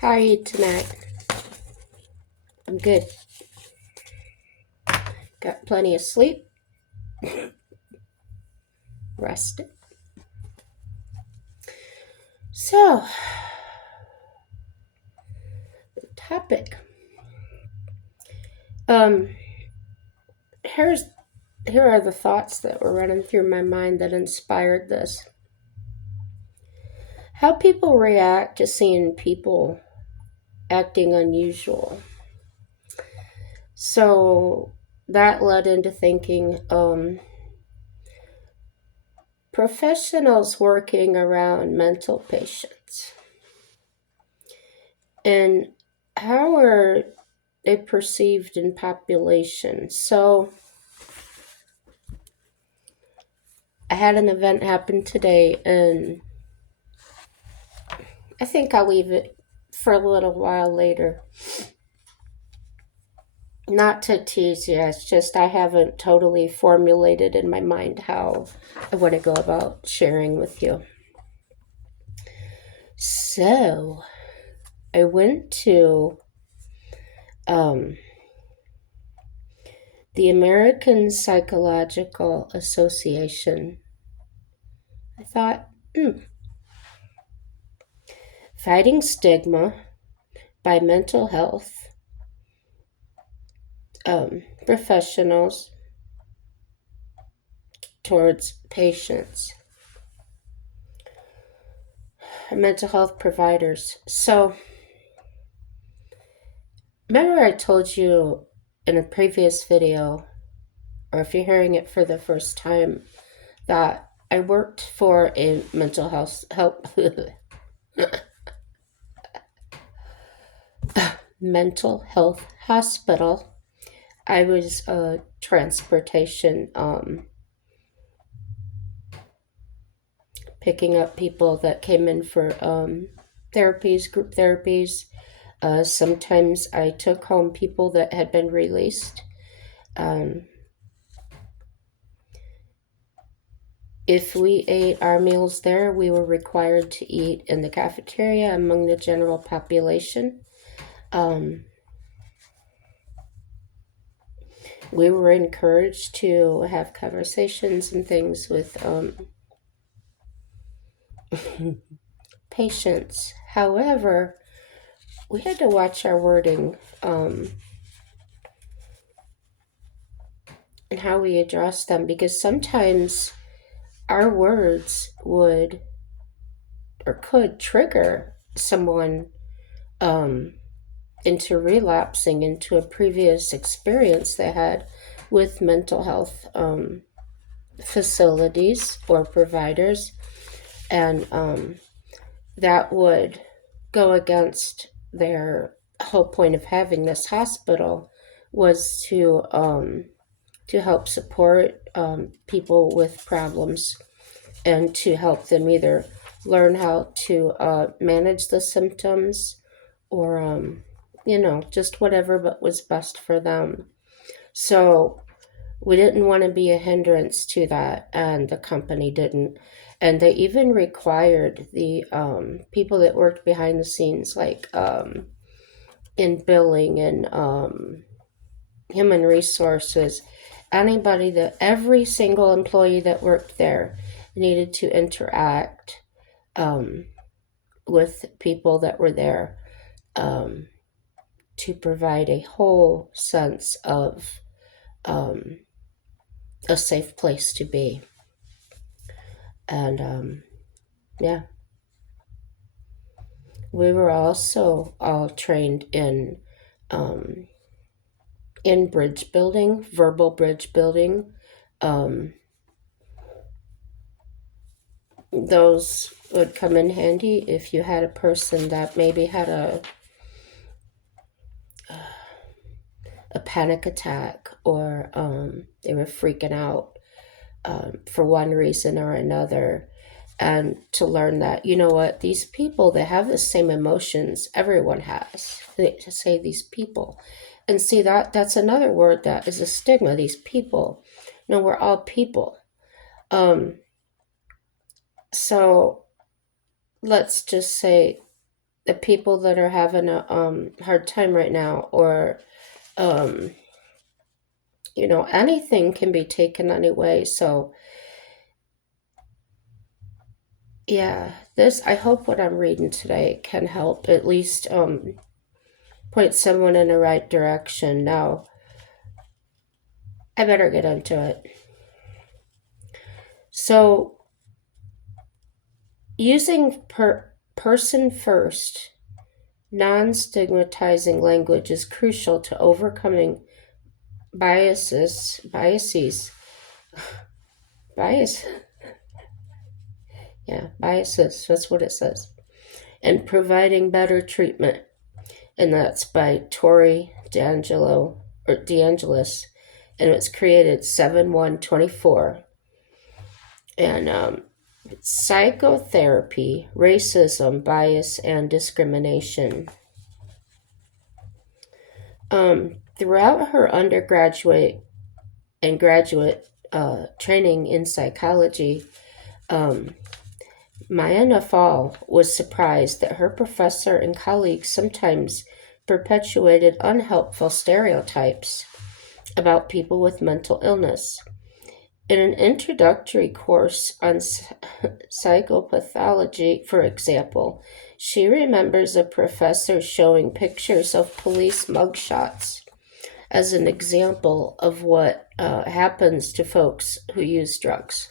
How are you tonight? I'm good. Got plenty of sleep. Rested. So, the topic. Um, here's here are the thoughts that were running through my mind that inspired this. How people react to seeing people acting unusual. So that led into thinking professionals working around mental patients and how are they perceived in population. So I had an event happen today, and I think I'll leave it for a little while later. Not to tease you, it's just I haven't totally formulated in my mind how I want to go about sharing with you. So, I went to um, the American Psychological Association. I thought, fighting stigma by mental health professionals towards patients, mental health providers. So, remember I told you in a previous video, or if you're hearing it for the first time, that I worked for a mental health mental health hospital. I was a transportation, picking up people that came in for therapies, group therapies. Sometimes I took home people that had been released. Um, if we ate our meals there, we were required to eat in the cafeteria among the general population. We were encouraged to have conversations and things with patients. However, we had to watch our wording and how we address them, because sometimes our words would or could trigger someone into relapsing into a previous experience they had with mental health facilities or providers, and that would go against their whole point of having this hospital, was to help support people with problems and to help them either learn how to manage the symptoms or just whatever but was best for them. So we didn't want to be a hindrance to that, and the company didn't. And they even required the people that worked behind the scenes, like in billing and human resources, every single employee that worked there needed to interact with people that were there to provide a whole sense of a safe place to be. And yeah, we were also all trained in bridge building, verbal bridge building. Those would come in handy if you had a person that maybe had a panic attack, or they were freaking out for one reason or another. And to learn that, you know what, these people, they have the same emotions everyone has. To say these people. And see, that's another word that is a stigma, these people. No, we're all people. So let's just say the people that are having a hard time right now, or um, anything can be taken anyway. So yeah, this I hope what I'm reading today can help at least point someone in the right direction. Now I better get into it. So using person first, non stigmatizing language is crucial to overcoming biases, bias, yeah, biases, that's what it says, and providing better treatment. And that's by Tori DeAngelis, and it was created 7/1/24. And psychotherapy, racism, bias, and discrimination. Throughout her undergraduate and graduate training in psychology, Maya Nafal was surprised that her professor and colleagues sometimes perpetuated unhelpful stereotypes about people with mental illness. In an introductory course on psychopathology, for example, she remembers a professor showing pictures of police mugshots as an example of what happens to folks who use drugs.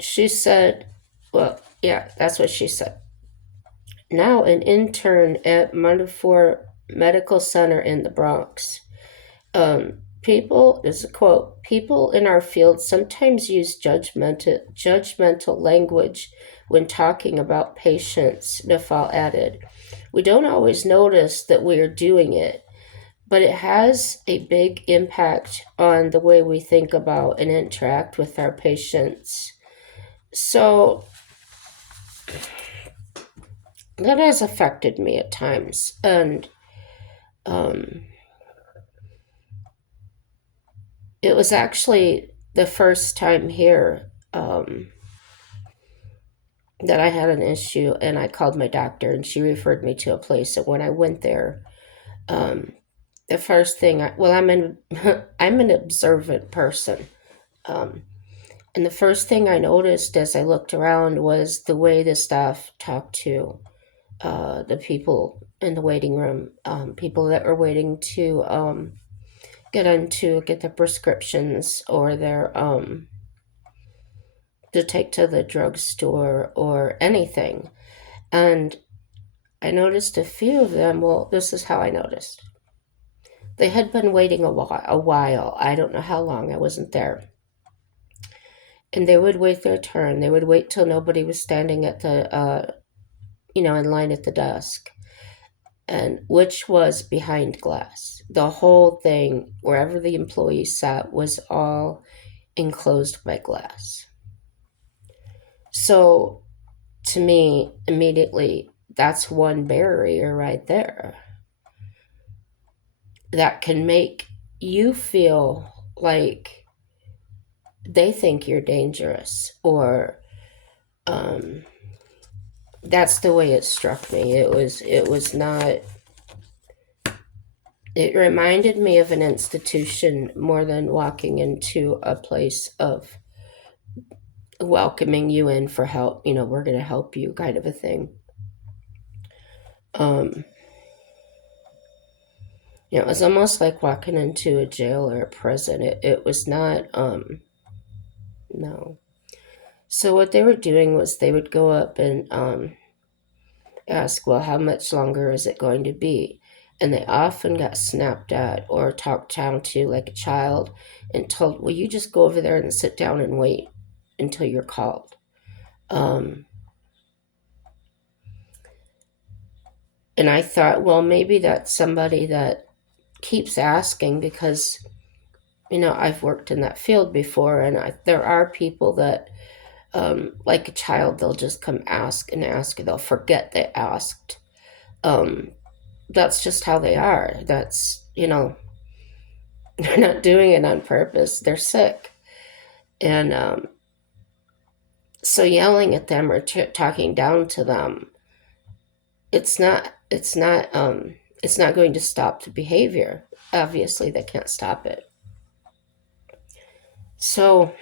She said, well, yeah, that's what she said. Now an intern at Montefiore Medical Center in the Bronx. People, this is a quote, people in our field sometimes use judgmental language when talking about patients, Nafal added. We don't always notice that we are doing it, but it has a big impact on the way we think about and interact with our patients. So that has affected me at times. And it was actually the first time here that I had an issue, and I called my doctor, and she referred me to a place. And when I went there, the first thing, I'm an observant person, um, and the first thing I noticed as I looked around was the way the staff talked to the people in the waiting room, people that were waiting to get their prescriptions or their to take to the drugstore or anything. And I noticed a few of them. Well, this is how I noticed. They had been waiting a while. I don't know how long. I wasn't there. And they would wait their turn. They would wait till nobody was standing at the, in line at the desk, and which was behind glass. The whole thing, wherever the employees sat, was all enclosed by glass. So to me, immediately, that's one barrier right there that can make you feel like they think you're dangerous, or that's the way it struck me. It was not. It reminded me of an institution more than walking into a place of welcoming you in for help. We're going to help you, kind of a thing. Um, it was almost like walking into a jail or a prison. It was not. No. So what they were doing was they would go up and ask, well, how much longer is it going to be? And they often got snapped at or talked down to like a child and told, well, you just go over there and sit down and wait until you're called. And I thought, well, maybe that's somebody that keeps asking because, I've worked in that field before, and there are people that, like a child, they'll just come ask and ask, and they'll forget they asked. That's just how they are. That's, they're not doing it on purpose. They're sick. And So yelling at them or talking down to them, it's not going to stop the behavior. Obviously, they can't stop it. So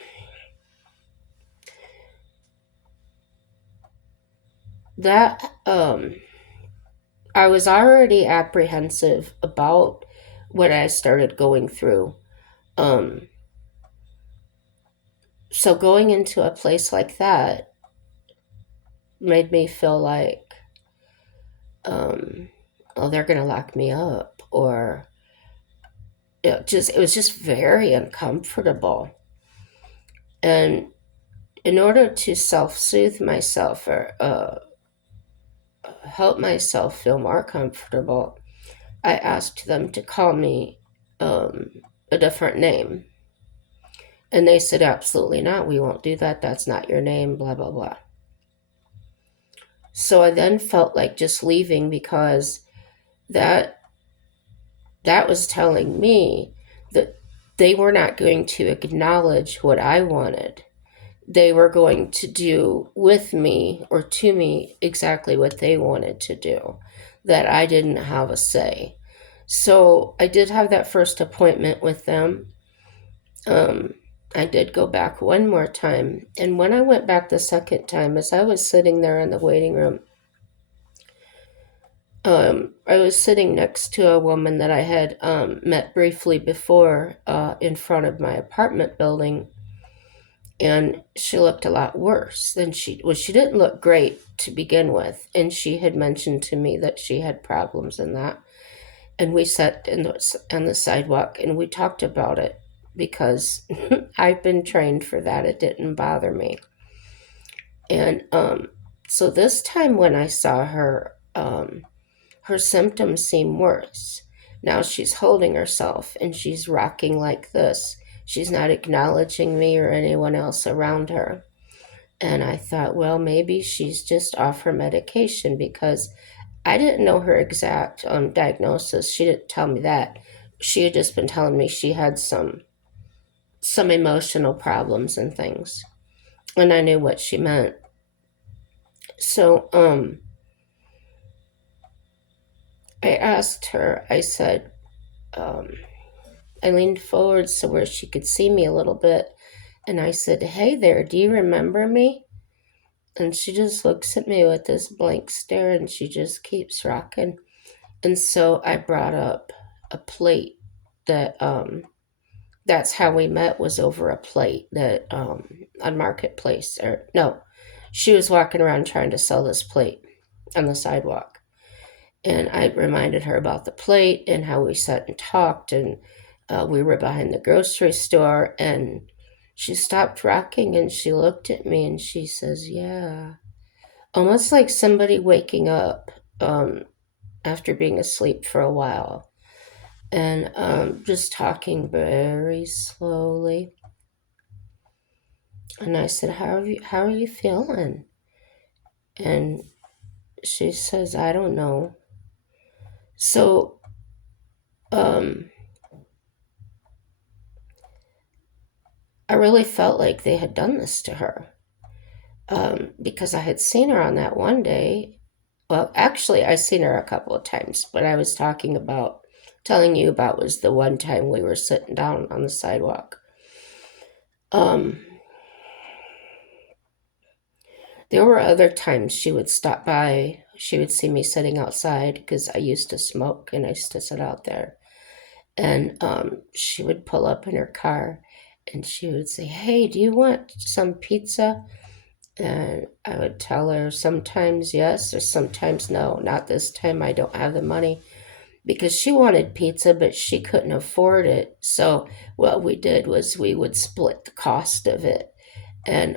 that I was already apprehensive about what I started going through. Um, so going into a place like that made me feel like, um, oh, they're gonna lock me up, or it was just very uncomfortable. And in order to self-soothe myself, or help myself feel more comfortable, I asked them to call me um, a different name. And they said, absolutely not. We won't do that. That's not your name, blah, blah, blah. So I then felt like just leaving, because that that was telling me that they were not going to acknowledge what I wanted. They were going to do with me or to me exactly what they wanted to do, that I didn't have a say. So I did have that first appointment with them. Um, I did go back one more time. And when I went back the second time, as I was sitting there in the waiting room, I was sitting next to a woman that I had met briefly before in front of my apartment building. And she looked a lot worse than she didn't look great to begin with. And she had mentioned to me that she had problems in that. And we sat on the sidewalk and we talked about it, because I've been trained for that. It didn't bother me. And so this time when I saw her, her symptoms seem worse. Now she's holding herself and she's rocking like this. She's not acknowledging me or anyone else around her. And I thought, well, maybe she's just off her medication, because I didn't know her exact diagnosis. She didn't tell me that. She had just been telling me she had some emotional problems and things, and I knew what she meant. So I asked her. I said, um, I leaned forward so where she could see me a little bit, and I said, "Hey there, do you remember me?" And she just looks at me with this blank stare, and she just keeps rocking. And so I brought up a plate that that's how we met, was over a plate that on Marketplace, or no, she was walking around trying to sell this plate on the sidewalk. And I reminded her about the plate and how we sat and talked, and we were behind the grocery store, and she stopped rocking and she looked at me and she says, yeah, almost like somebody waking up after being asleep for a while, and just talking very slowly. And I said, how are you feeling? And she says, I don't know. So um, I really felt like they had done this to her, because I had seen her on that one day. Well, actually, I seen her a couple of times, but I was telling you about was the one time we were sitting down on the sidewalk. Um, there were other times she would stop by. She would see me sitting outside, because I used to smoke and I used to sit out there. And she would pull up in her car and she would say, hey, do you want some pizza? And I would tell her sometimes yes or sometimes no. Not this time, I don't have the money, because she wanted pizza, but she couldn't afford it. So what we did was we would split the cost of it. And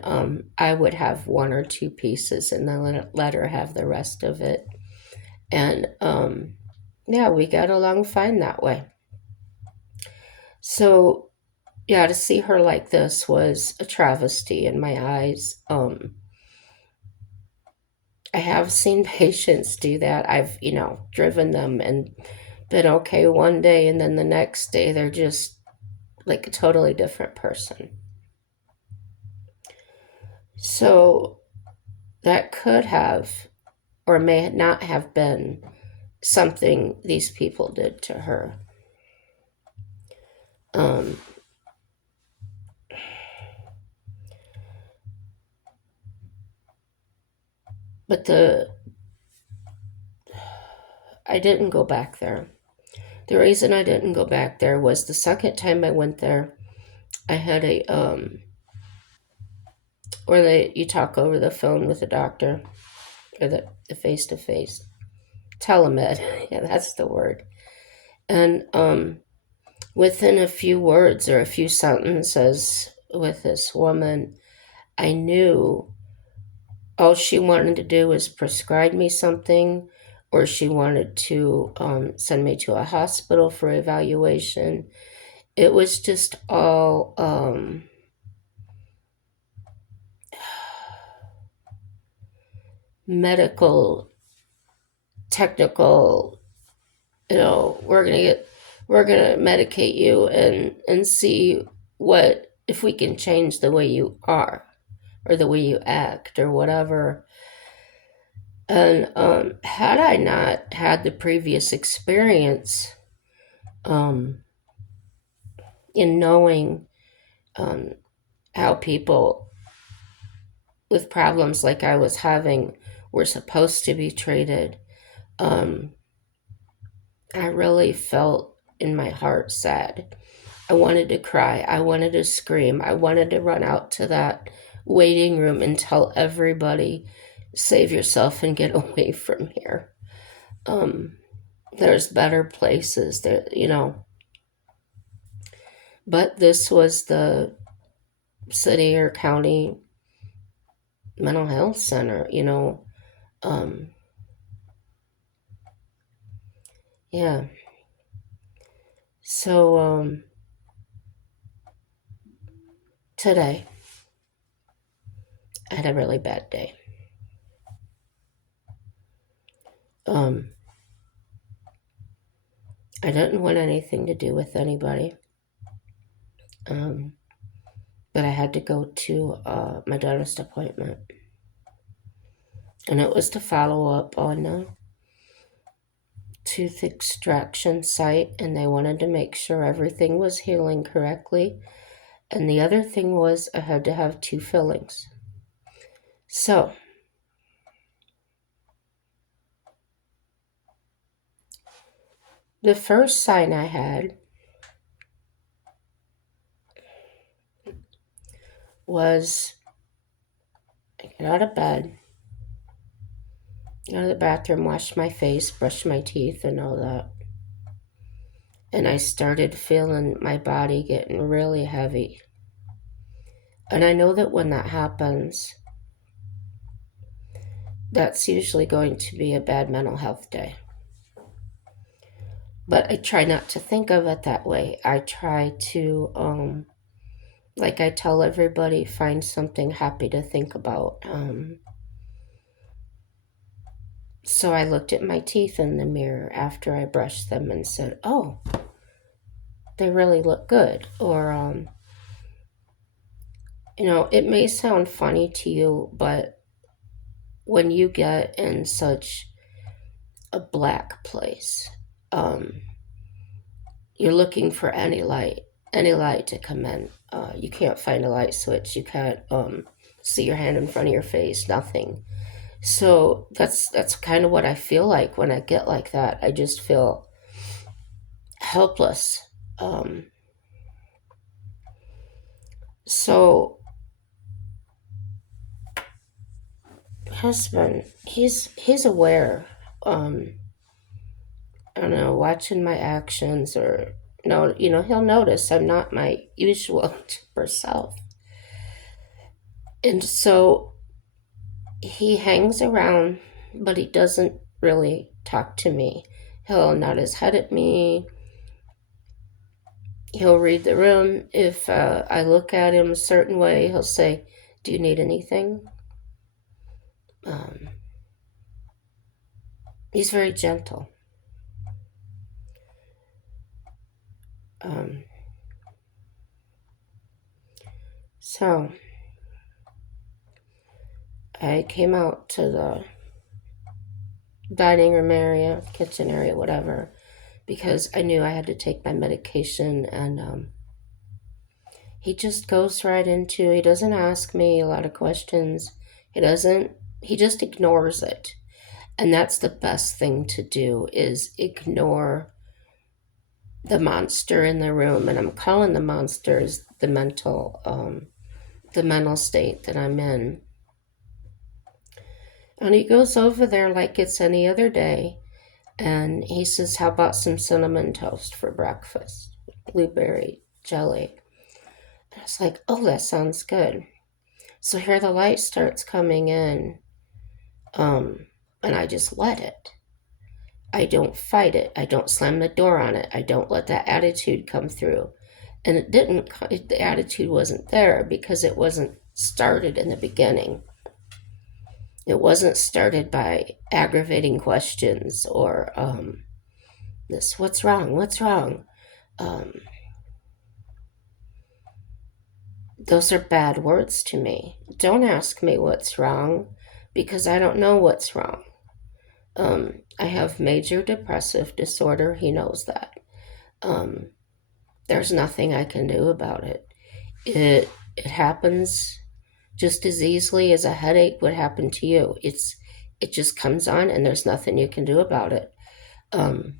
I would have one or two pieces and then let her have the rest of it. And yeah, we got along fine that way. So yeah, to see her like this was a travesty in my eyes. I have seen patients do that. I've, driven them and been okay one day, and then the next day they're just like a totally different person. So that could have or may not have been something these people did to her. Um, but I didn't go back there. The reason I didn't go back there was the second time I went there, I had a where you talk over the phone with the doctor or the face to face telemed. Yeah, that's the word. And within a few words or a few sentences with this woman, I knew all she wanted to do was prescribe me something, or she wanted to send me to a hospital for evaluation. It was just all medical, technical. We're gonna medicate you and see what if we can change the way you are or the way you act or whatever. And had I not had the previous experience um, in knowing um, how people with problems like I was having were supposed to be treated, um, I really felt in my heart sad. I wanted to cry. I wanted to scream. I wanted to run out to that waiting room and tell everybody, save yourself and get away from here. Um, there's better places there. But this was the city or county mental health center. Um, yeah. So today, I had a really bad day. Um, I didn't want anything to do with anybody. Um, but I had to go to my dentist appointment. And it was to follow up on a tooth extraction site, and they wanted to make sure everything was healing correctly. And the other thing was I had to have 2 fillings. So, the first sign I had was I get out of bed, go to the bathroom, wash my face, brush my teeth, and all that. And I started feeling my body getting really heavy. And I know that when that happens, that's usually going to be a bad mental health day. But I try not to think of it that way. I try to, like I tell everybody, find something happy to think about. So I looked at my teeth in the mirror after I brushed them and said, oh, they really look good. Or, it may sound funny to you, but when you get in such a black place, um, you're looking for any light to come in. You can't find a light switch. You can't see your hand in front of your face. Nothing. So that's kind of what I feel like when I get like that. I just feel helpless. Um, so husband, he's aware. Um, I don't know, watching my actions or no, he'll notice I'm not my usual chipper self, and so he hangs around, but he doesn't really talk to me. He'll nod his head at me. He'll read the room. If I look at him a certain way, he'll say, "Do you need anything?" Um, he's very gentle. Um, so I came out to the dining room area, kitchen area, whatever, because I knew I had to take my medication. And he just goes right into, he doesn't ask me a lot of questions. He doesn't, he just ignores it. And that's the best thing to do, is ignore the monster in the room. And I'm calling the monsters the mental state that I'm in. And he goes over there like it's any other day. And he says, how about some cinnamon toast for breakfast? Blueberry jelly. And I was like, oh, that sounds good. So here the light starts coming in. And I just let it. I don't fight it. I don't slam the door on it. I don't let that attitude come through. And the attitude wasn't there because it wasn't started in the beginning. It wasn't started by aggravating questions or what's wrong? What's wrong? Um, those are bad words to me. Don't ask me what's wrong because I don't know what's wrong. I have major depressive disorder. He knows that. Um, there's nothing I can do about it. It happens just as easily as a headache would happen to you. It just comes on, and there's nothing you can do about it. Um,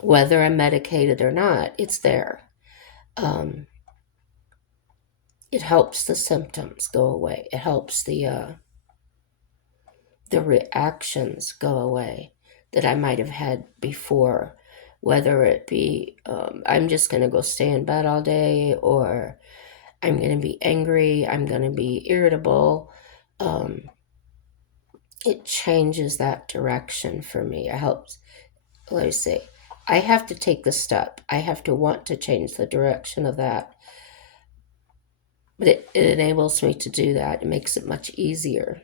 whether I'm medicated or not, it's there. Um, it helps the symptoms go away. It helps the reactions go away that I might have had before, whether it be I'm just going to go stay in bed all day, or I'm going to be angry, I'm going to be irritable. It changes that direction for me. It helps. Let me see. I have to take the step. I have to want to change the direction of that. But it enables me to do that. It makes it much easier.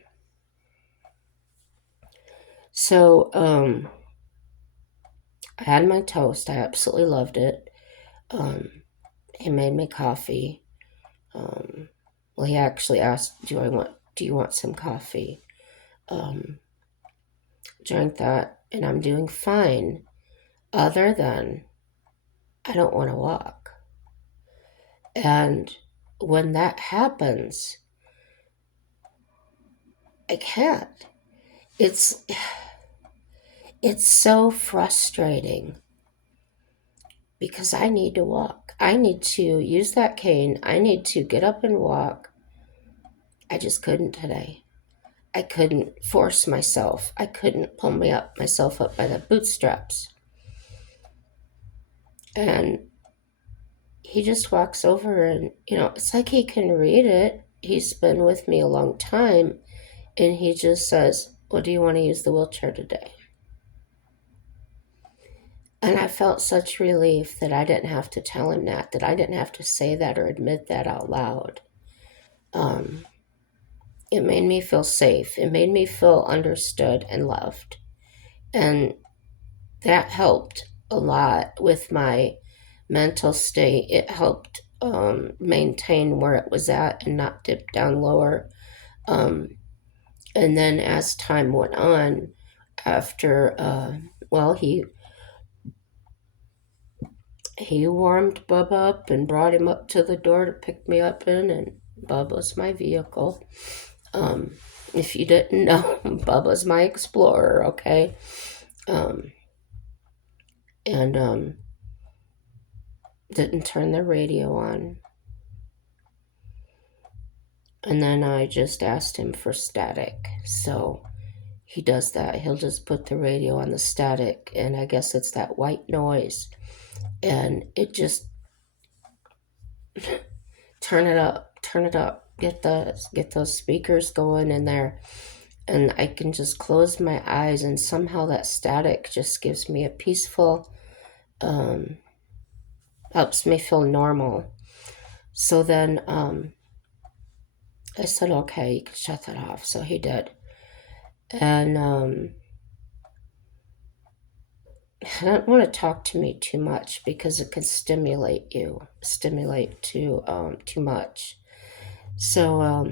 So, I had my toast. I absolutely loved it. He made me coffee. Um, well, he actually asked, do you want some coffee? Um, drank that, and I'm doing fine. Other than I don't want to walk. And when that happens, I can't. It's it's so frustrating because I need to walk. I need to use that cane. I need to get up and walk. I just couldn't today. I couldn't force myself. I couldn't pull myself up by the bootstraps. And he just walks over, and it's like he can read it. He's been with me a long time, and he just says, well, do you want to use the wheelchair today? And I felt such relief that I didn't have to tell him that I didn't have to say that or admit that out loud. Um, it made me feel safe. It made me feel understood and loved. And that helped a lot with my mental state. It helped maintain where it was at and not dip down lower. Um, and then as time went on, after, well, he warmed Bubba up and brought him up to the door to pick me up in, and Bubba's my vehicle. If you didn't know, Bubba's my explorer, okay? Um, and didn't turn the radio on. And then I just asked him for static. So he does that. He'll just put the radio on the static, and I guess it's that white noise. And it just turn it up, get those speakers going in there. And I can just close my eyes, and somehow that static just gives me a peaceful, helps me feel normal. So then I said, okay, you can shut that off. So he did. And I don't want to talk to me too much because it can stimulate too much. So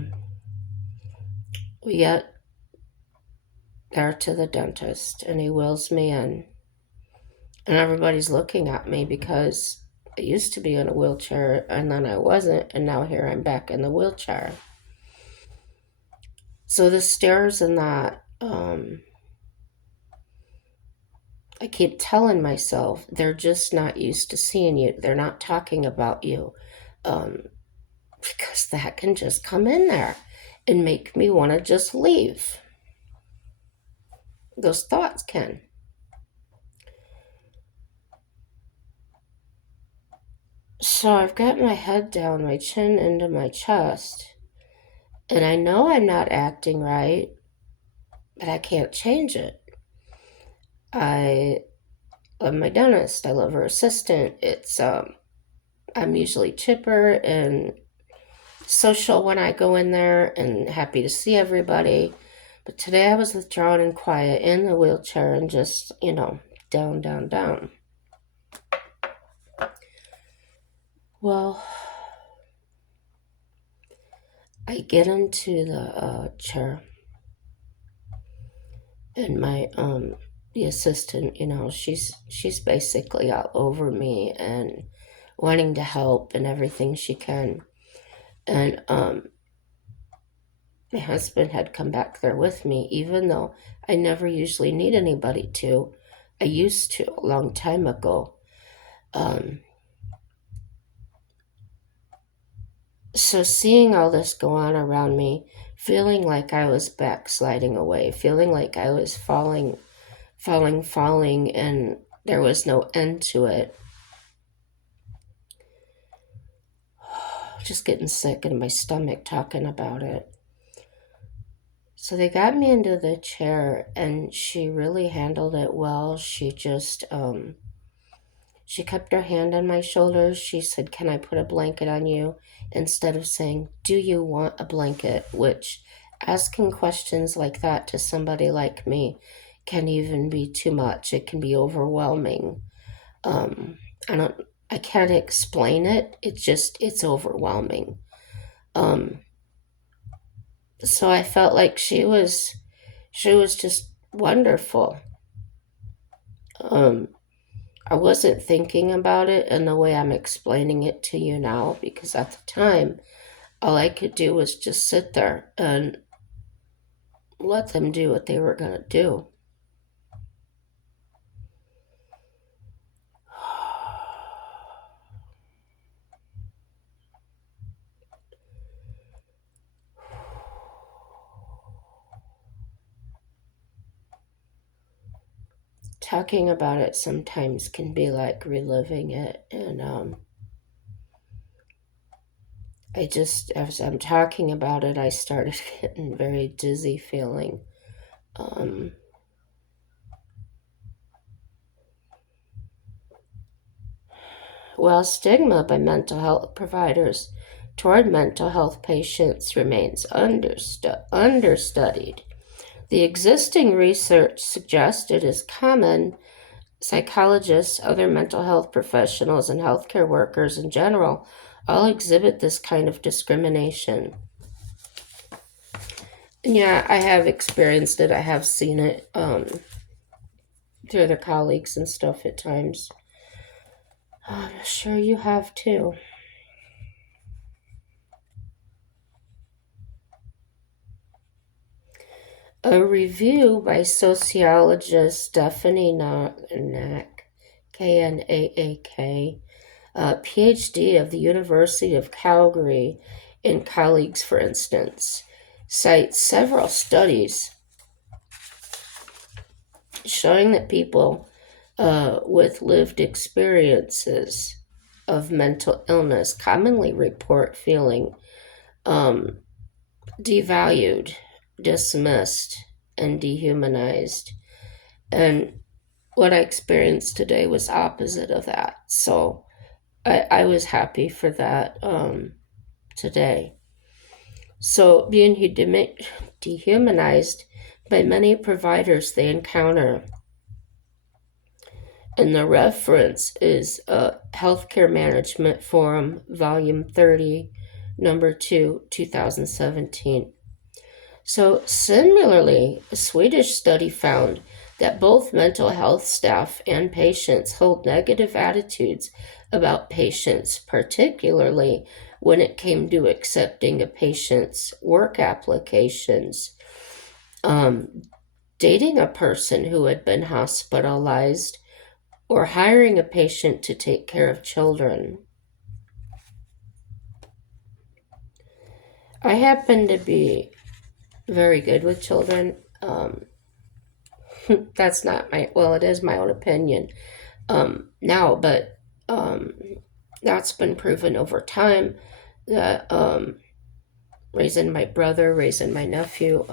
We get there to the dentist and he wheels me in. And everybody's looking at me because I used to be in a wheelchair and then I wasn't. And now here I'm back in the wheelchair. So the stairs and that, I keep telling myself they're just not used to seeing you. They're not talking about you. Um, because that can just come in there and make me want to just leave. Those thoughts can. So I've got my head down, my chin into my chest, and I know I'm not acting right, but I can't change it. I love my dentist. I love her assistant. I'm usually chipper and social when I go in there and happy to see everybody. But today I was withdrawn and quiet in the wheelchair and just, down, down, down. Well, I get into the chair and my the assistant, she's basically all over me and wanting to help and everything she can. And my husband had come back there with me, even though I never usually need anybody to. I used to a long time ago. So seeing all this go on around me, feeling like I was backsliding away, feeling like I was falling, and there was no end to it. Just getting sick in my stomach talking about it. So they got me into the chair and she really handled it well. She just, she kept her hand on my shoulders. She said, "Can I put a blanket on you?" Instead of saying, "Do you want a blanket?" Which asking questions like that to somebody like me can even be too much. It can be overwhelming. Um, I can't explain it. It's overwhelming. Um, so I felt like she was just wonderful. Um, I wasn't thinking about it in the way I'm explaining it to you now because at the time, all I could do was just sit there and let them do what they were going to do. Talking about it sometimes can be like reliving it. And as I'm talking about it, I started getting very dizzy feeling. While stigma by mental health providers toward mental health patients remains understudied, the existing research suggests it is common. Psychologists, other mental health professionals, and healthcare workers in general all exhibit this kind of discrimination. And yeah, I have experienced it. I have seen it through their colleagues and stuff at times. I'm sure you have too. A review by sociologist Stephanie Knack, Knaak, PhD of the University of Calgary, and colleagues, for instance, cites several studies showing that people with lived experiences of mental illness commonly report feeling devalued, dismissed, and dehumanized. And what I experienced today was opposite of that. So I was happy for that today. So being dehumanized by many providers they encounter. And the reference is Healthcare Management Forum, Volume 30, Number 2, 2017. So, similarly, a Swedish study found that both mental health staff and patients hold negative attitudes about patients, particularly when it came to accepting a patient's work applications. Um, Dating a person who had been hospitalized, or hiring a patient to take care of children. I happen to be very good with children. That's not my, well, it is my own opinion now, but um, that's been proven over time that raising my brother, raising my nephew,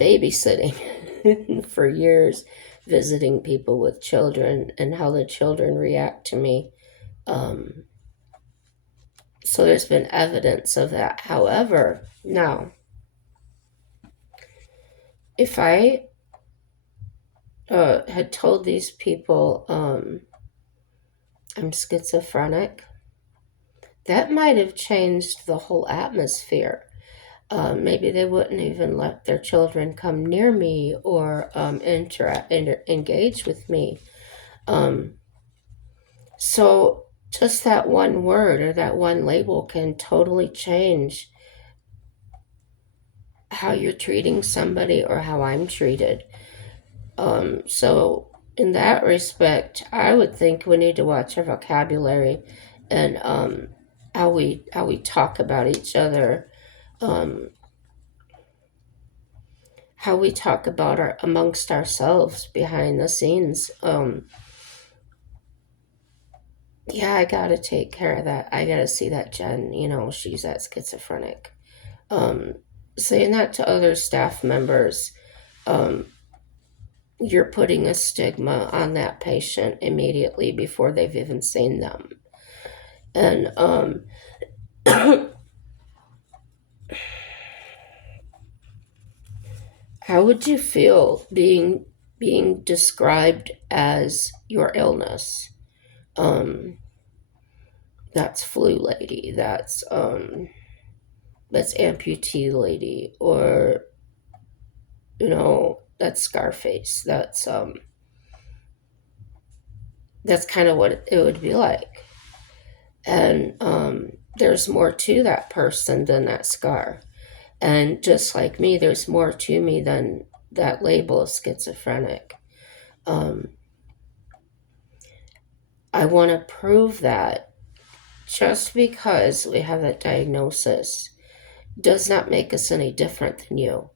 babysitting for years, visiting people with children, and how the children react to me. Um, so there's been evidence of that. However, now, if I had told these people I'm schizophrenic, that might have changed the whole atmosphere. Maybe they wouldn't even let their children come near me or engage with me. Um, so, just that one word or that one label can totally change how you're treating somebody or how I'm treated. So, in that respect, I would think we need to watch our vocabulary and how we talk about each other, um, how we talk about our amongst ourselves behind the scenes. Yeah, I gotta take care of that. I gotta see that Jen, she's that schizophrenic. Um, Saying that to other staff members, um, you're putting a stigma on that patient immediately before they've even seen them. And how would you feel being described as your illness? Um, that's flu lady. That's amputee lady, or that's Scarface. That's kind of what it would be like. And there's more to that person than that scar. And just like me, there's more to me than that label of schizophrenic. Um, I want to prove that just because we have that diagnosis does not make us any different than you.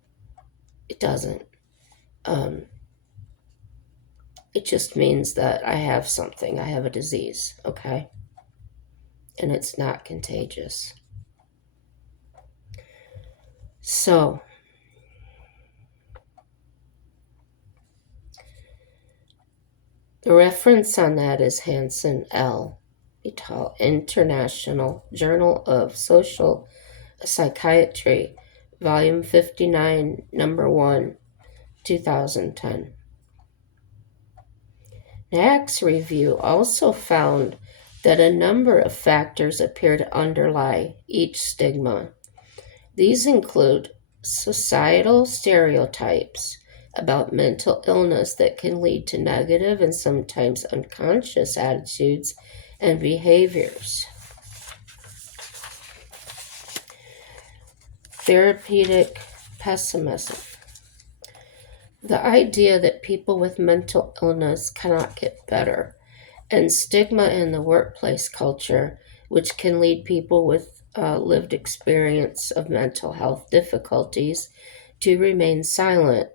It doesn't. Um, it just means that I have something. I have a disease, okay? And it's not contagious. So, the reference on that is Hansen L. Vital, International Journal of Social Psychiatry, Volume 59, Number 1, 2010. NAC's review also found that a number of factors appear to underlie each stigma. These include societal stereotypes about mental illness that can lead to negative and sometimes unconscious attitudes and behaviors. Therapeutic pessimism. The idea that people with mental illness cannot get better, and stigma in the workplace culture, which can lead people with lived experience of mental health difficulties to remain silent.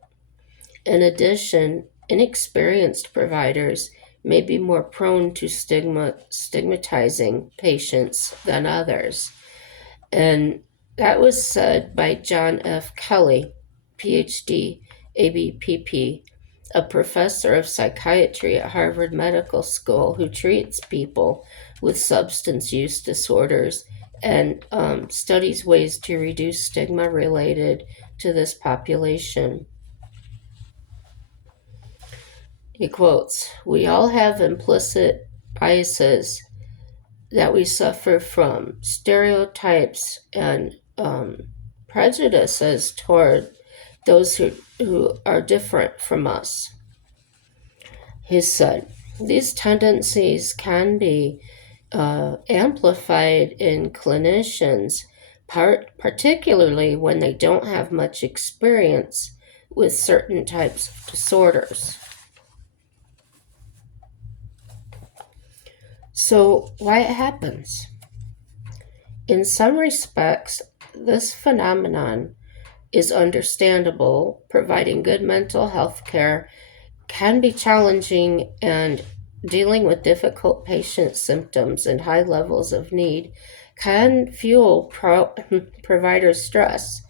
In addition, inexperienced providers may be more prone to stigmatizing patients than others. And that was said by John F. Kelly, PhD, ABPP, a professor of psychiatry at Harvard Medical School who treats people with substance use disorders and studies ways to reduce stigma related to this population. He quotes, "We all have implicit biases that we suffer from, stereotypes and prejudices toward those who are different from us. He said, these tendencies can be amplified in clinicians, particularly when they don't have much experience with certain types of disorders. So, why it happens? In some respects, this phenomenon is understandable. Providing good mental health care can be challenging, and dealing with difficult patient symptoms and high levels of need can fuel provider stress.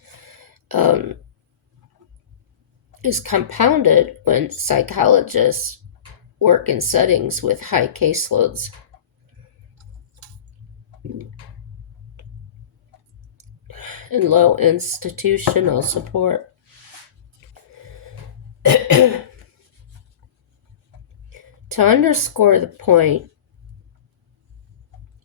Is compounded when psychologists work in settings with high caseloads. And low institutional support. To underscore the point,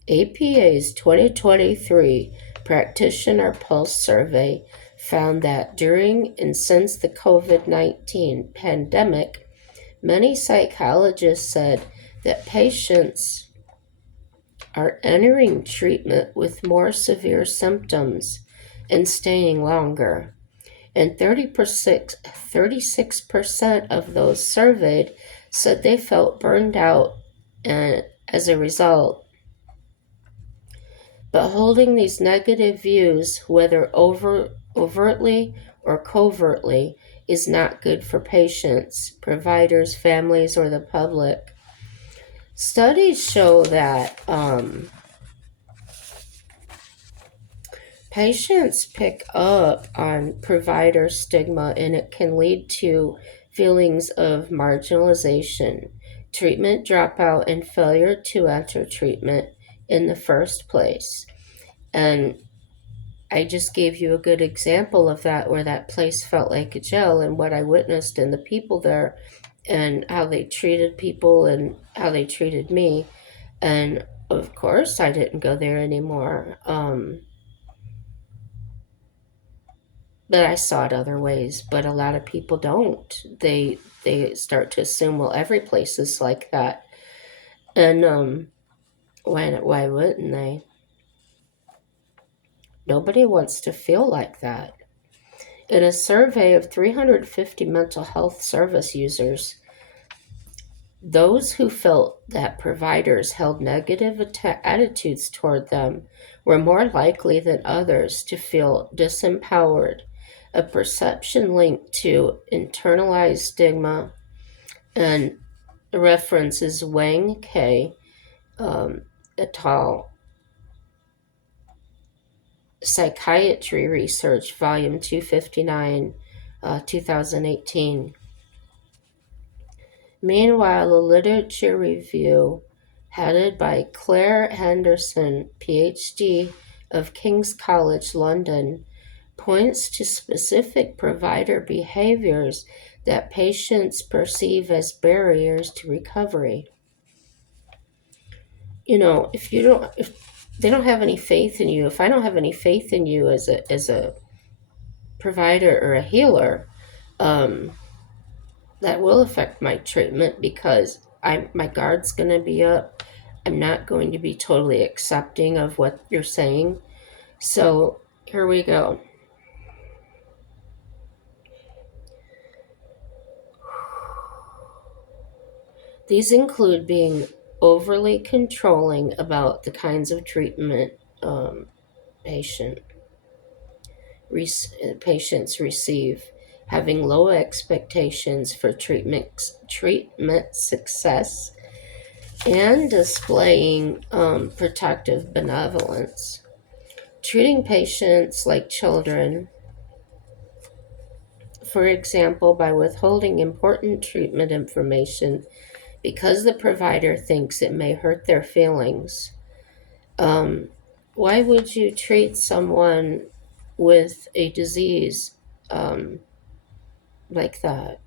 APA's 2023 Practitioner Pulse Survey found that during and since the COVID-19 pandemic, many psychologists said that patients are entering treatment with more severe symptoms and staying longer. And 36% of those surveyed said they felt burned out and as a result. But holding these negative views, whether overtly or covertly, is not good for patients, providers, families, or the public. Studies show that patients pick up on provider stigma, and it can lead to feelings of marginalization, treatment dropout, and failure to enter treatment in the first place. And I just gave you a good example of that, where that place felt like a jail, and what I witnessed and the people there and how they treated people and how they treated me. And of course, I didn't go there anymore. But I saw it other ways. But a lot of people don't. They start to assume, well, every place is like that. And why wouldn't they? Nobody wants to feel like that. In a survey of 350 mental health service users, those who felt that providers held negative attitudes toward them were more likely than others to feel disempowered, a perception linked to internalized stigma. And the reference is Wang K. Et al. Psychiatry Research, Volume 259, 2018. Meanwhile, a literature review headed by Claire Henderson, PhD of King's College London, points to specific provider behaviors that patients perceive as barriers to recovery. If they don't have any faith in you, if I don't have any faith in you as a provider or a healer, that will affect my treatment, because my guard's going to be up. I'm not going to be totally accepting of what you're saying. So here we go. These include being overly controlling about the kinds of treatment patients receive, having low expectations for treatment success, and displaying protective benevolence, treating patients like children, for example, by withholding important treatment information because the provider thinks it may hurt their feelings. Why would you treat someone with a disease like that?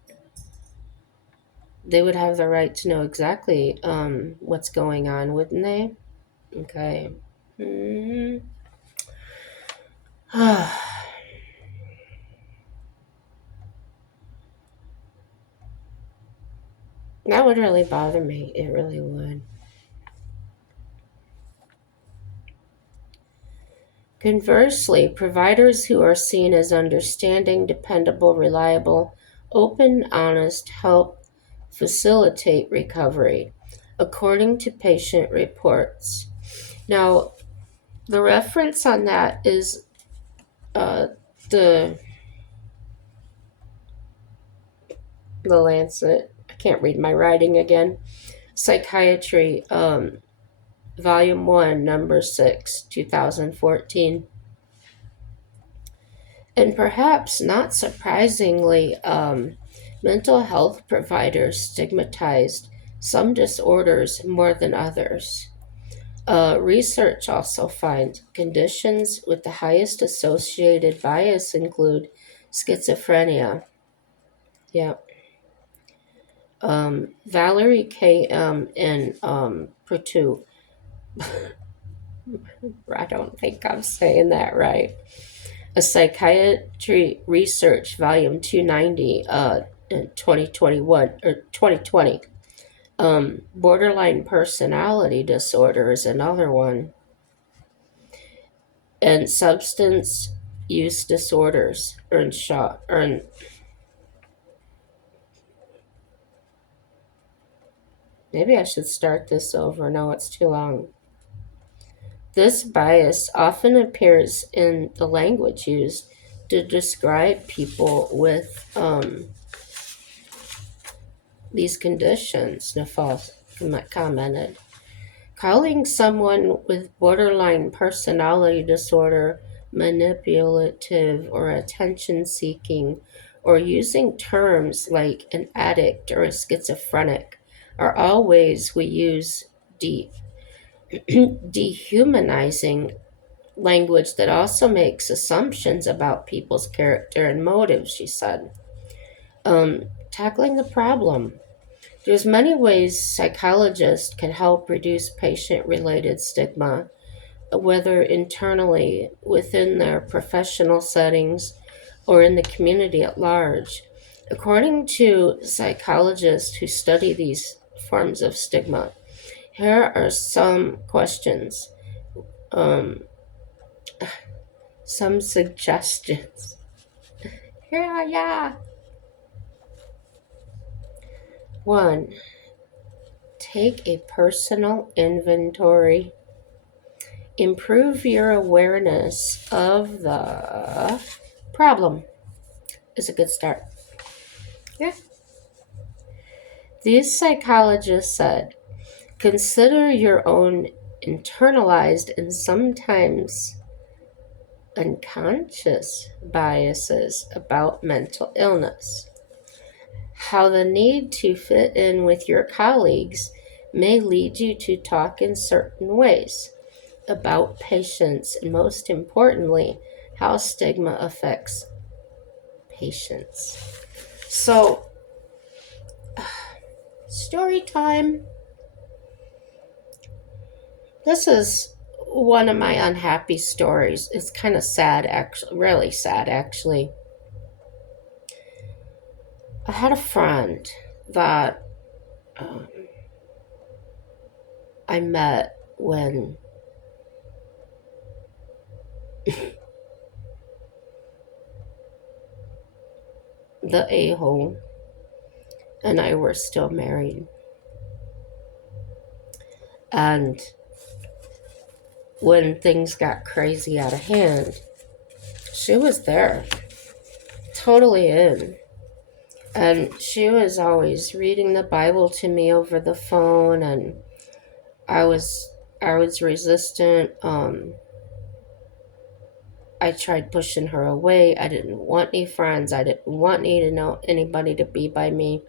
They would have the right to know exactly what's going on, wouldn't they? Okay. That would really bother me. It really would. Conversely, providers who are seen as understanding, dependable, reliable, open, honest help facilitate recovery, according to patient reports. Now, the reference on that is uh, the the Lancet. I can't read my writing again. Psychiatry, Volume 1, Number 6, 2014. And perhaps not surprisingly, mental health providers stigmatized some disorders more than others. Research also finds conditions with the highest associated bias include schizophrenia. Yeah. Valerie K.M. and Pertu. I don't think I'm saying that right. A Psychiatry Research, Volume 290, in 2021 or 2020. Borderline personality disorder is another one, and substance use disorders are in shot. Maybe I should start this over. No, it's too long. This bias often appears in the language used to describe people with these conditions, Nafal commented. Calling someone with borderline personality disorder manipulative or attention seeking, or using terms like an addict or a schizophrenic, are all ways we use dehumanizing language that also makes assumptions about people's character and motives, she said. Tackling the problem. There's many ways psychologists can help reduce patient-related stigma, whether internally within their professional settings or in the community at large. According to psychologists who study these forms of stigma, here are some questions, um, some suggestions. Yeah. 1. Take a personal inventory. Improve your awareness of the problem is a good start. Yeah. These psychologists said, consider your own internalized and sometimes unconscious biases about mental illness. How the need to fit in with your colleagues may lead you to talk in certain ways about patients, and most importantly, how stigma affects patients. So, story time. This is one of my unhappy stories. It's kind of sad, actually, really sad, actually. I had a friend that um, I met when the a-hole and I were still married. And when things got crazy out of hand, she was there, totally in. And she was always reading the Bible to me over the phone, and I was resistant. I tried pushing her away. I didn't want any friends. I didn't want anybody to be by me.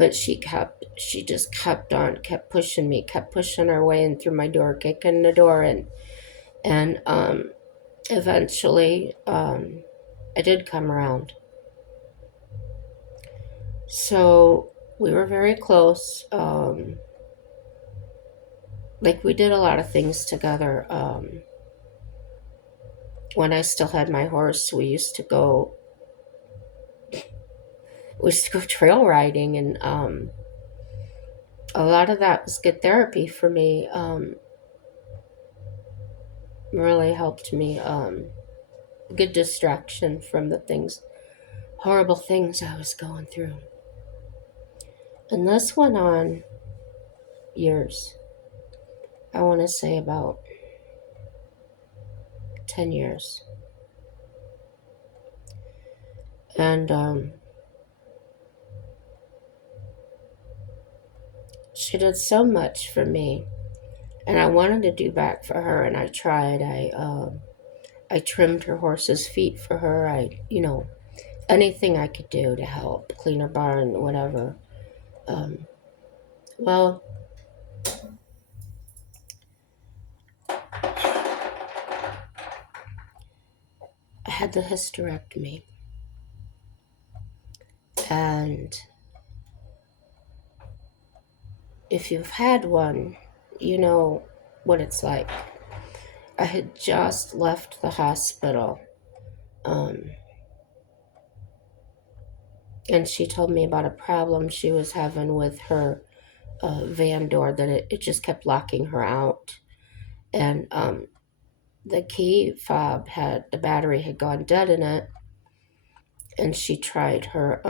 But she just kept pushing me, kept pushing her way in through my door, kicking the door in. And eventually, I did come around. So we were very close. Like, we did a lot of things together. when I still had my horse, we used to go trail riding, and a lot of that was good therapy for me. Really helped me. Good distraction from the horrible things I was going through. And this went on years. I want to say about 10 years. And she did so much for me. And I wanted to do back for her, and I tried. I trimmed her horse's feet for her. Anything I could do to help, clean her barn, whatever. Um, well, I had the hysterectomy, and if you've had one, you know what it's like. I had just left the hospital, um, and she told me about a problem she was having with her van door, that it just kept locking her out. And the key fob the battery had gone dead in it, and she tried her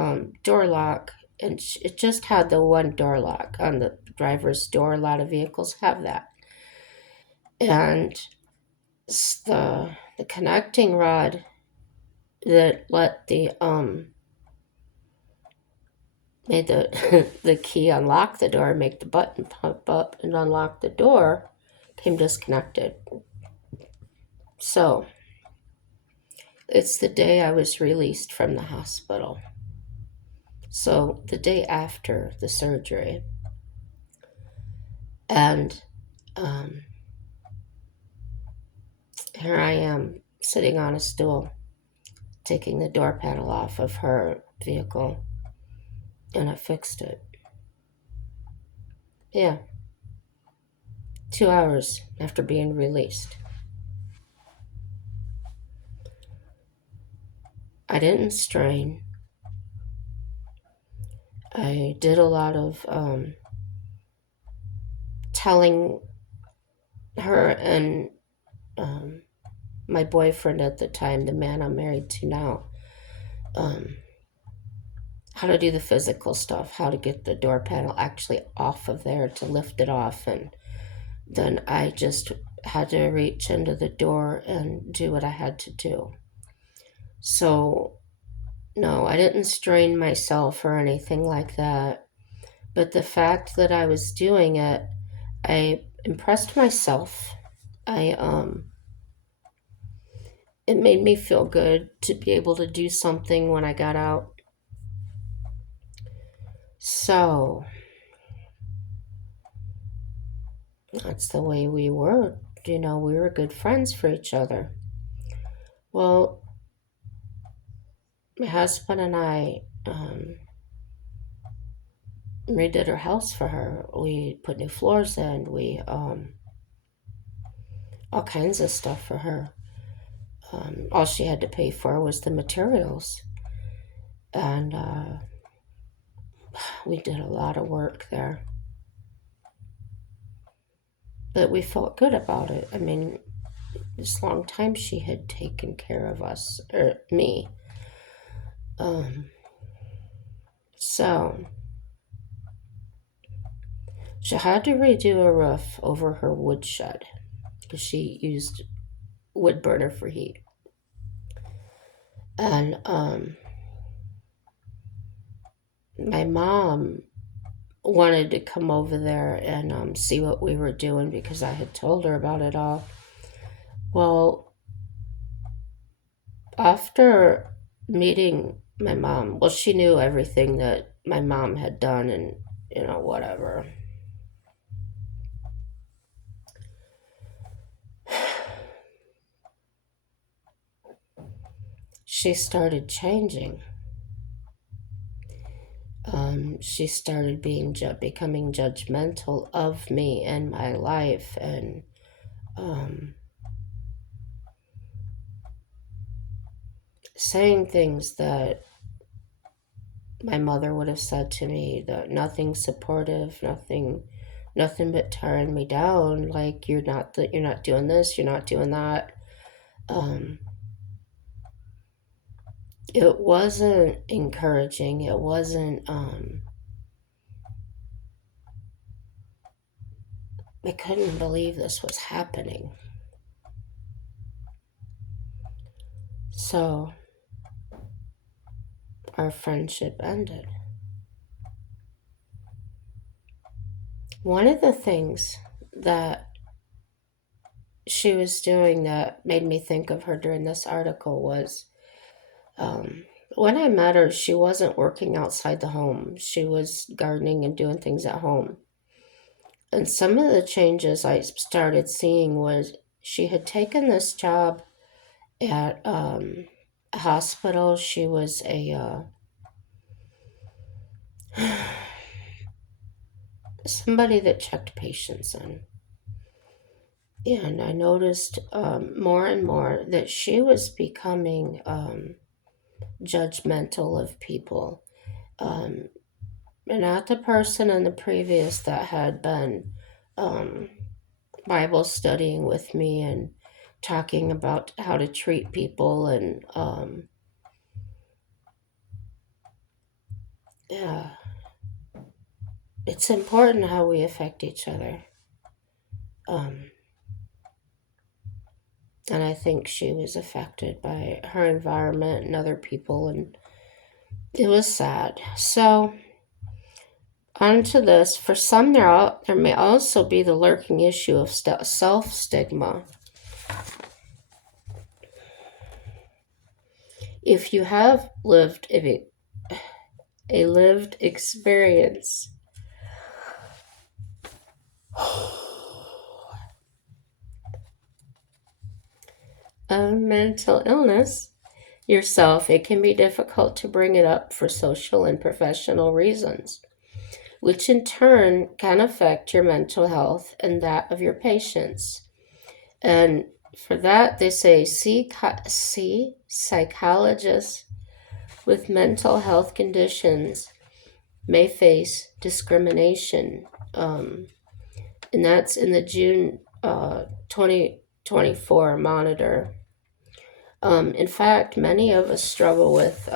door lock, and it just had the one door lock on the driver's door. A lot of vehicles have that. And the connecting rod that let the made the the key unlock the door, make the button pop up and unlock the door, came disconnected. So it's the day I was released from the hospital. So the day after the surgery. And um, here I am sitting on a stool, taking the door panel off of her vehicle, and I fixed it. Yeah, 2 hours after being released. I didn't strain. I did a lot of telling her and um, my boyfriend at the time, the man I'm married to now, um, how to do the physical stuff, how to get the door panel actually off of there, to lift it off. And then I just had to reach into the door and do what I had to do. So, no, I didn't strain myself or anything like that. But the fact that I was doing it, I impressed myself. I it made me feel good to be able to do something when I got out. So that's the way we were. We were good friends for each other. Well, my husband and I redid her house for her. We put new floors in. We all kinds of stuff for her. All she had to pay for was the materials, and we did a lot of work there. But we felt good about it. I mean, this long time she had taken care of us, or me. So she had to redo a roof over her woodshed because she used wood burner for heat. And my mom wanted to come over there and see what we were doing because I had told her about it all. Well, after meeting my mom, well, she knew everything that my mom had done, and whatever. She started changing. She started becoming judgmental of me and my life, and saying things that my mother would have said to me, that nothing supportive, nothing but tearing me down, like you're not doing this, you're not doing that. um it wasn't encouraging. It wasn't I couldn't believe this was happening. So our friendship ended. One of the things that she was doing that made me think of her during this article was, um, when I met her, she wasn't working outside the home. She was gardening and doing things at home. And some of the changes I started seeing was she had taken this job at a hospital. She was somebody that checked patients in. And I noticed more and more that she was becoming judgmental of people. Um, and not the person in the previous that had been um, Bible studying with me and talking about how to treat people. And yeah, it's important how we affect each other. Um, and I think she was affected by her environment and other people, and it was sad. So, on to this. For some, there may also be the lurking issue of self stigma. If you have lived a lived experience of mental illness yourself, it can be difficult to bring it up for social and professional reasons, which in turn can affect your mental health and that of your patients. And for that, they say, see psychologists with mental health conditions may face discrimination. And that's in the June 2024 monitor. In fact, many of us struggle with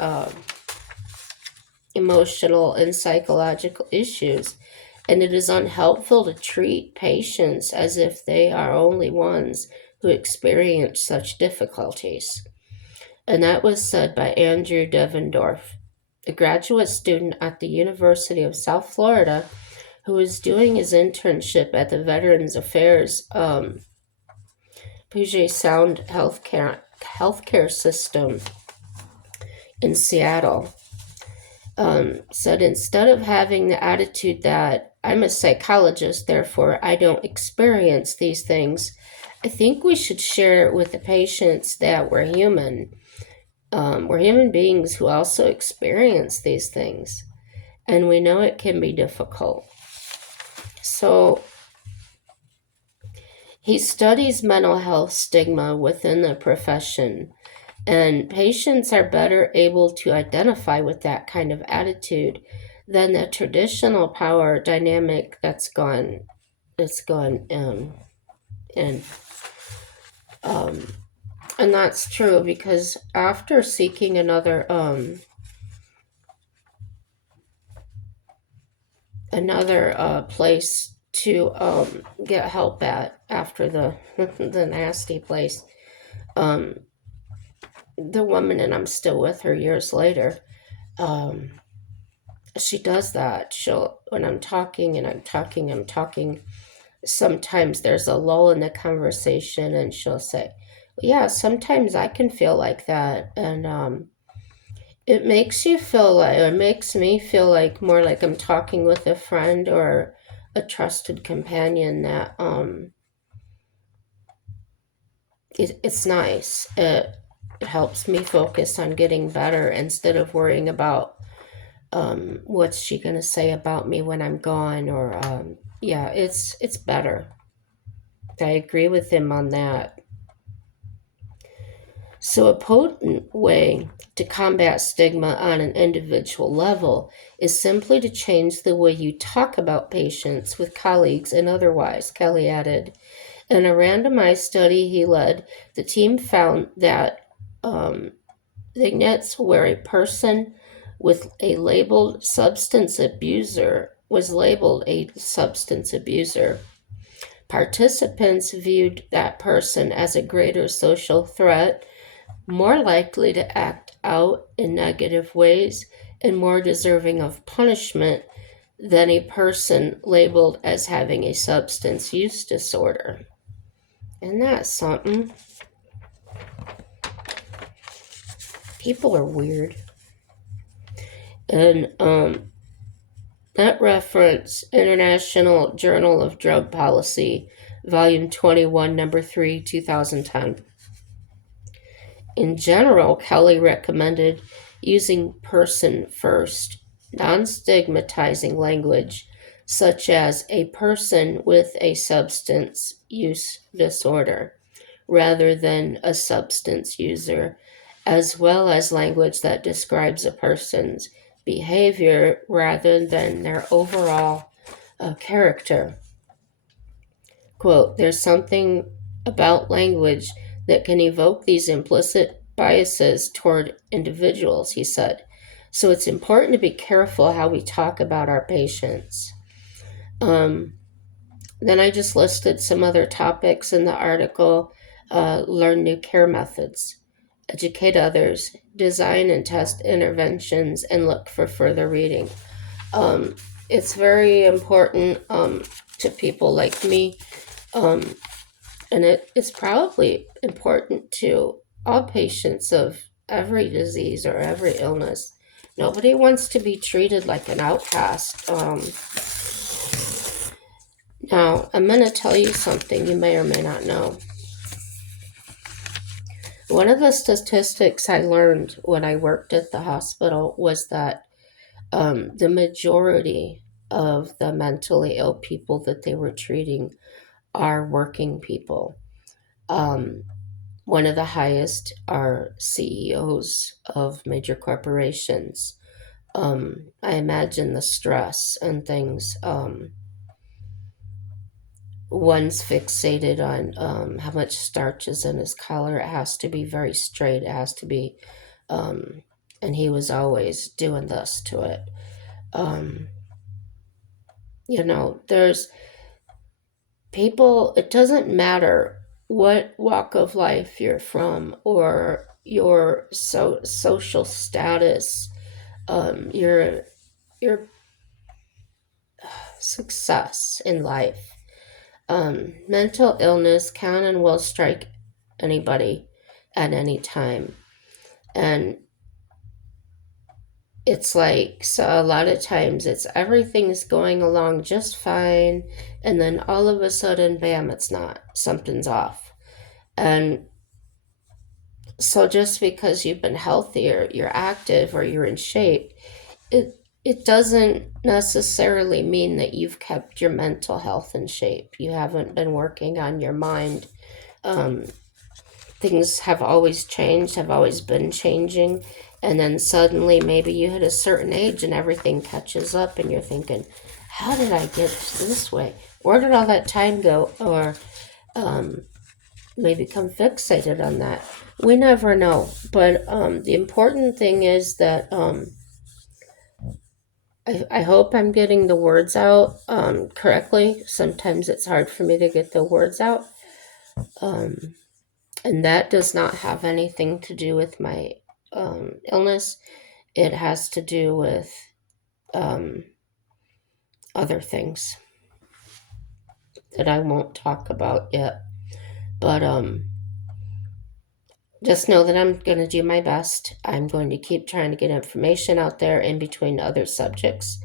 emotional and psychological issues, and it is unhelpful to treat patients as if they are only ones who experience such difficulties. And that was said by Andrew Devendorf, a graduate student at the University of South Florida who was doing his internship at the Veterans Affairs Puget Sound healthcare system in Seattle. Said, instead of having the attitude that I'm a psychologist, therefore I don't experience these things, I think we should share with the patients that we're human. We're human beings who also experience these things, and we know it can be difficult. So he studies mental health stigma within the profession, and patients are better able to identify with that kind of attitude than the traditional power dynamic that's gone and um, and that's true, because after seeking another place to get help at after the the nasty place, um, the woman, and I'm still with her years later, um, she does that. She'll, when I'm talking and I'm talking, sometimes there's a lull in the conversation, and she'll say, yeah, sometimes I can feel like that. And it makes you feel like, it makes me feel like more like I'm talking with a friend or a trusted companion, that it's nice. It helps me focus on getting better instead of worrying about what's she gonna say about me when I'm gone, or yeah, it's better. I agree with him on that. So, a potent way to combat stigma on an individual level is simply to change the way you talk about patients with colleagues and otherwise, Kelly added. In a randomized study he led, the team found that vignettes where a person with a labeled substance abuser was labeled a substance abuser. Participants viewed that person as a greater social threat, more likely to act out in negative ways, and more deserving of punishment than a person labeled as having a substance use disorder. Isn't that something? People are weird. And that reference, International Journal of Drug Policy, Volume 21, Number 3, 2010. In general, Kelly recommended using person first, non stigmatizing language, such as a person with a substance use disorder, rather than a substance user, as well as language that describes a person's behavior rather than their overall character. Quote, there's something about language that can evoke these implicit biases toward individuals, he said. So it's important to be careful how we talk about our patients. Then I just listed some other topics in the article. Learn new care methods, educate others, design and test interventions, and look for further reading. It's very important to people like me, and it's probably important to all patients of every disease or every illness. Nobody wants to be treated like an outcast. Now, I'm going to tell you something you may or may not know. One of the statistics I learned when I worked at the hospital was that the majority of the mentally ill people that they were treating are working people. One of the highest are CEOs of major corporations. I imagine the stress and things. One's fixated on how much starch is in his collar. It has to be very straight. It has to be, and he was always doing this to it. There's people, it doesn't matter what walk of life you're from or your social status, your success in life. Mental illness can and will strike anybody at any time. And it's like, so a lot of times it's everything's going along just fine, and then all of a sudden, bam, it's not. Something's off. And so just because you've been healthy or you're active or you're in shape, it doesn't necessarily mean that you've kept your mental health in shape. You haven't been working on your mind. Things have always changed, have always been changing. And then suddenly maybe you hit a certain age and everything catches up and you're thinking, how did I get this way? Where did all that time go? Or may become fixated on that. We never know. But the important thing is that I hope I'm getting the words out correctly. Sometimes it's hard for me to get the words out. And that does not have anything to do with my illness. It has to do with other things that I won't talk about yet. But just know that I'm going to do my best. I'm going to keep trying to get information out there in between other subjects.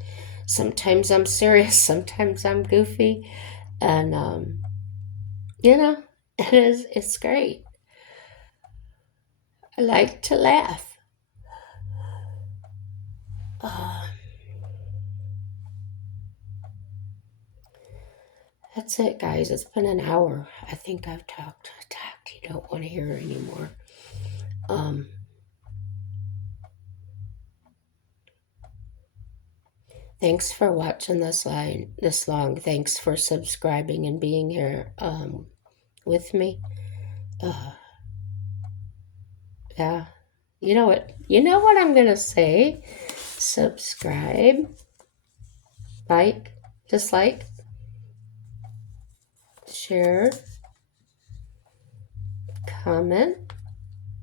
Sometimes I'm serious, sometimes I'm goofy. And, it's great. I like to laugh. That's it, guys. It's been an hour. I think I've talked. You don't want to hear anymore. Thanks for watching this long. Thanks for subscribing and being here with me. Yeah. You know what? You know what I'm gonna say? Subscribe, dislike, share, comment,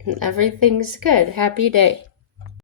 and everything's good. Happy day.